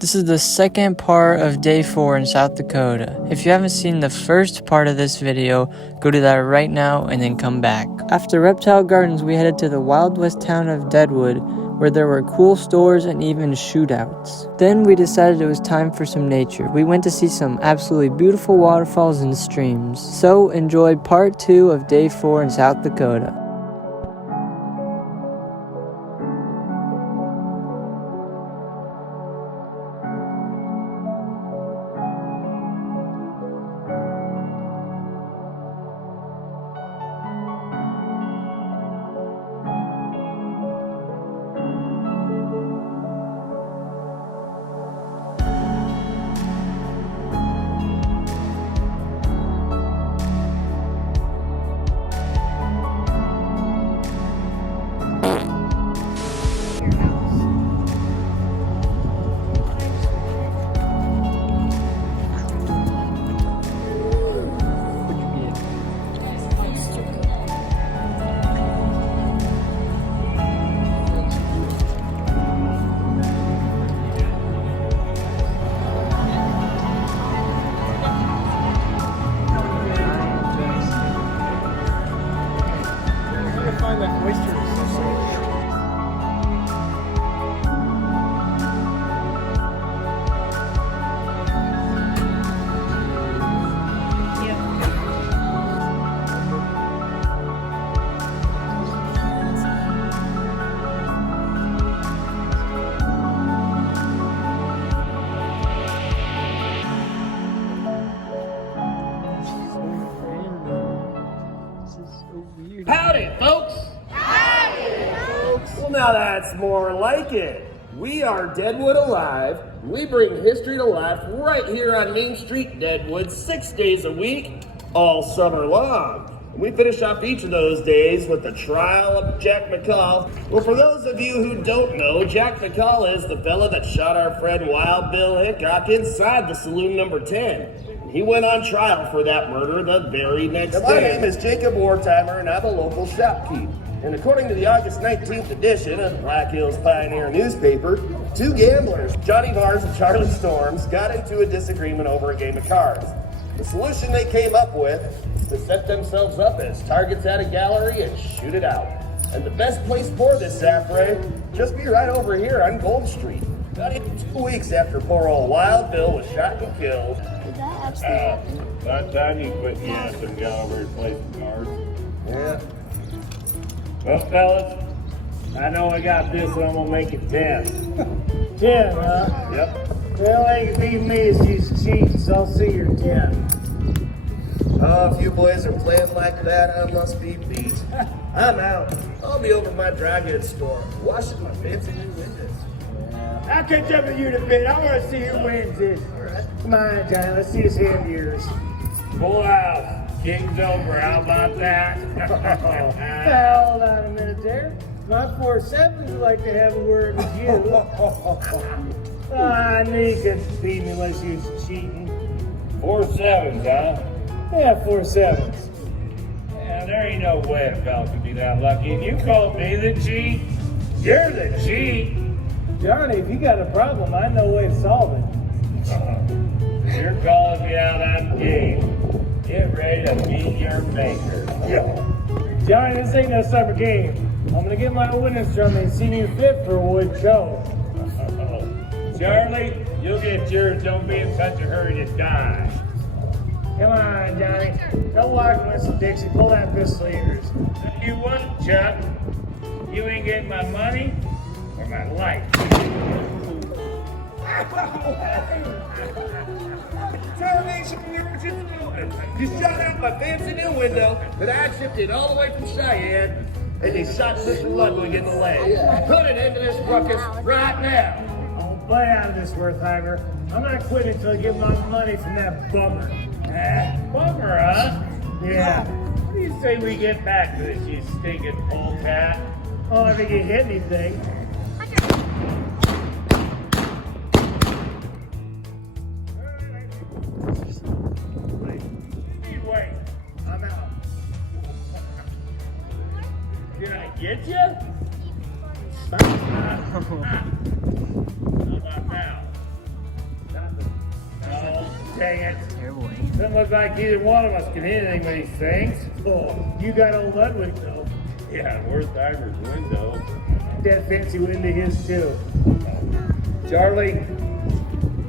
This is the second part of day 4 in South Dakota. If you haven't seen the first part of this video, go do that right now and then come back. After Reptile Gardens, we headed to the Wild West town of Deadwood, where there were cool stores and even shootouts. Then we decided it was time for some nature. We went to see some absolutely beautiful waterfalls and streams. So enjoy part 2 of day 4 in South Dakota. Howdy, folks! Howdy, folks! Well, now that's more like it. We are Deadwood Alive. We bring history to life right here on Main Street, Deadwood, 6 days a week, all summer long. We finish off each of those days with the trial of Jack McCall. Well, for those of you who don't know, Jack McCall is the fella that shot our friend Wild Bill Hickok inside the saloon number 10. He went on trial for that murder the very next day. My name is Jacob Wartimer, and I'm a local shopkeep. And according to the August 19th edition of Black Hills Pioneer newspaper, 2 gamblers, Johnny Mars and Charlie Storms, got into a disagreement over a game of cards. The solution they came up with is to set themselves up as targets at a gallery and shoot it out. And the best place for this affray, just be right over here on Gold Street. Not even 2 weeks after poor old Wild Bill was shot and killed. Did that actually happen? By the time you quit guessing and got over here playing cards. Yeah. Well, fellas, I know I got this, and I'm gonna make it 10. 10, huh? Yep. Well, they can beat me as she's cheating, so I'll see your 10. Oh, if you boys are playing like that, I must be beat. I'm out. I'll be over at my dry goods store, washing my fancy new windows. I'll catch up with you in a bit. I want to see who wins this. Come on, Johnny. Let's see his hand of yours. Full house. King's over. How about that? Hold on a minute there. My 4-7s would like to have a word with you. I knew you couldn't beat me unless you was cheating. 4 7s, huh? Yeah, 4-7s. Yeah, there ain't no way a fella could be that lucky. And you call me the cheat? You're the cheat. Johnny, if you got a problem, I know a way to solve it. You're calling me out on game. Get ready to meet your maker. Johnny, this ain't no summer game. I'm gonna get my winnings from and see you fit for a wood show. Charlie, you'll get yours. Don't be in such a hurry to die. Come on, Johnny. Don't walk with some Dixie. Pull that pistol of yours. You what, Chuck? You ain't getting my money or my life. Charlie, show me what you're doing. You shot out my fancy new window that I shipped in all the way from Cheyenne, and you shot Sister Ludwig in the leg. Put an end to this ruckus right now. Don't play out of this, Wertheimer. I'm not quitting until I get my money from that bummer. Bummer, huh? Yeah. What do you say we get back to this, you stinking polecat? Oh, if you get hit anything. Wait, I'm out. did I get you? How about now? dang it. Terrible aim. Doesn't look like either one of us can hit anything with these things. Oh, you got old Ludwig though. Yeah, where's Tiger's window? That fancy wind of his too. Charlie,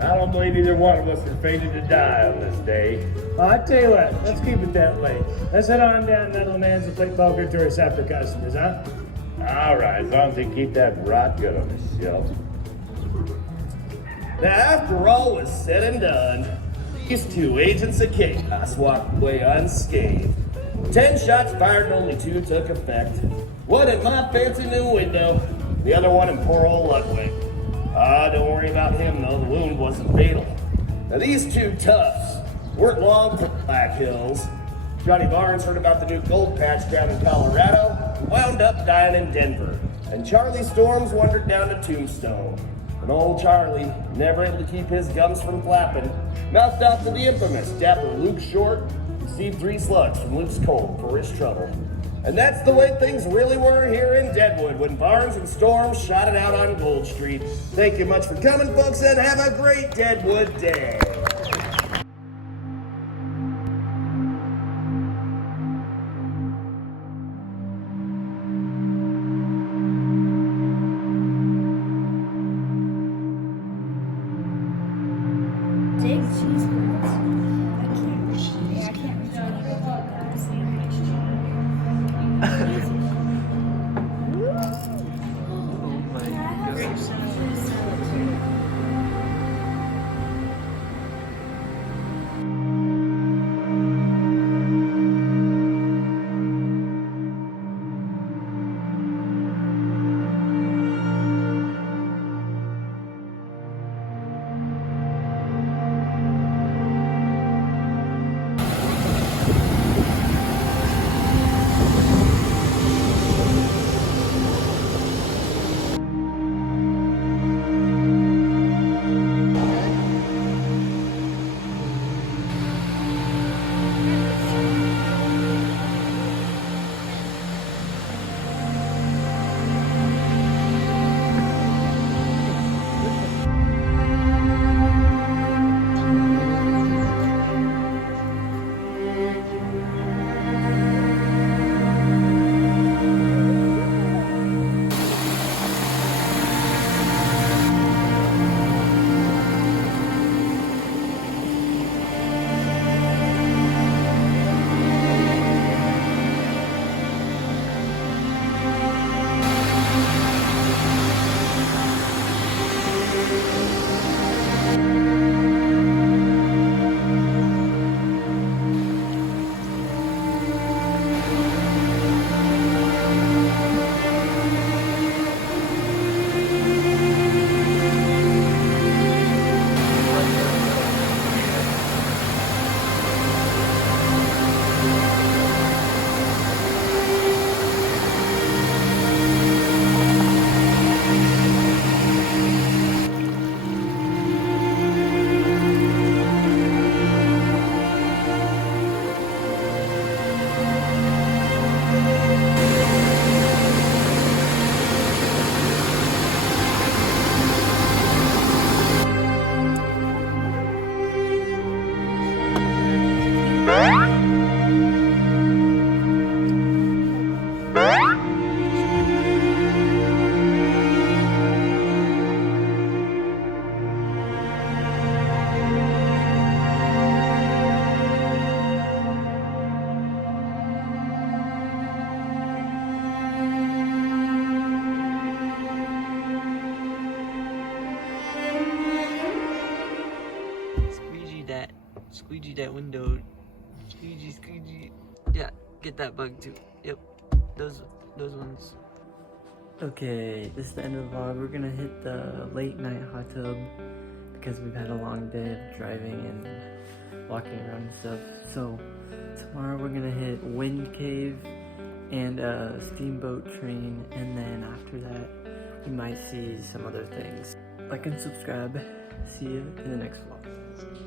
I don't believe either one of us are fated to die on this day. Well, I tell you what, let's keep it that way. Let's head on down to Little Man's and play poker to our supper customers, huh? All right, as long as they keep that rot gut on the shelf. Now, after all was said and done, these two agents of chaos walked away unscathed. 10 shots fired and only 2 took effect. One at my fancy new window, the other one in poor old Ludwig. Don't worry about him though, the wound wasn't fatal. Now these two toughs weren't long for the Black Hills. Johnny Barnes heard about the new gold patch down in Colorado, wound up dying in Denver. And Charlie Storms wandered down to Tombstone. And old Charlie, never able to keep his gums from flapping, mouthed out to the infamous Dapper Luke Short, received 3 slugs from Luke's Colt for his trouble. And that's the way things really were here in Deadwood when Barnes and Storms shot it out on Gold Street. Thank you much for coming, folks, and have a great Deadwood day. Big cheese curds. I can't reach that sandwich. Oh my gosh. Squeegee that window. Squeegee. Yeah, get that bug too. Yep, those ones. Okay, this is the end of the vlog. We're gonna hit the late night hot tub because we've had a long day of driving and walking around and stuff. So tomorrow we're gonna hit Wind Cave and a steamboat train, and then after that you might see some other things. Like and subscribe. See you in the next vlog.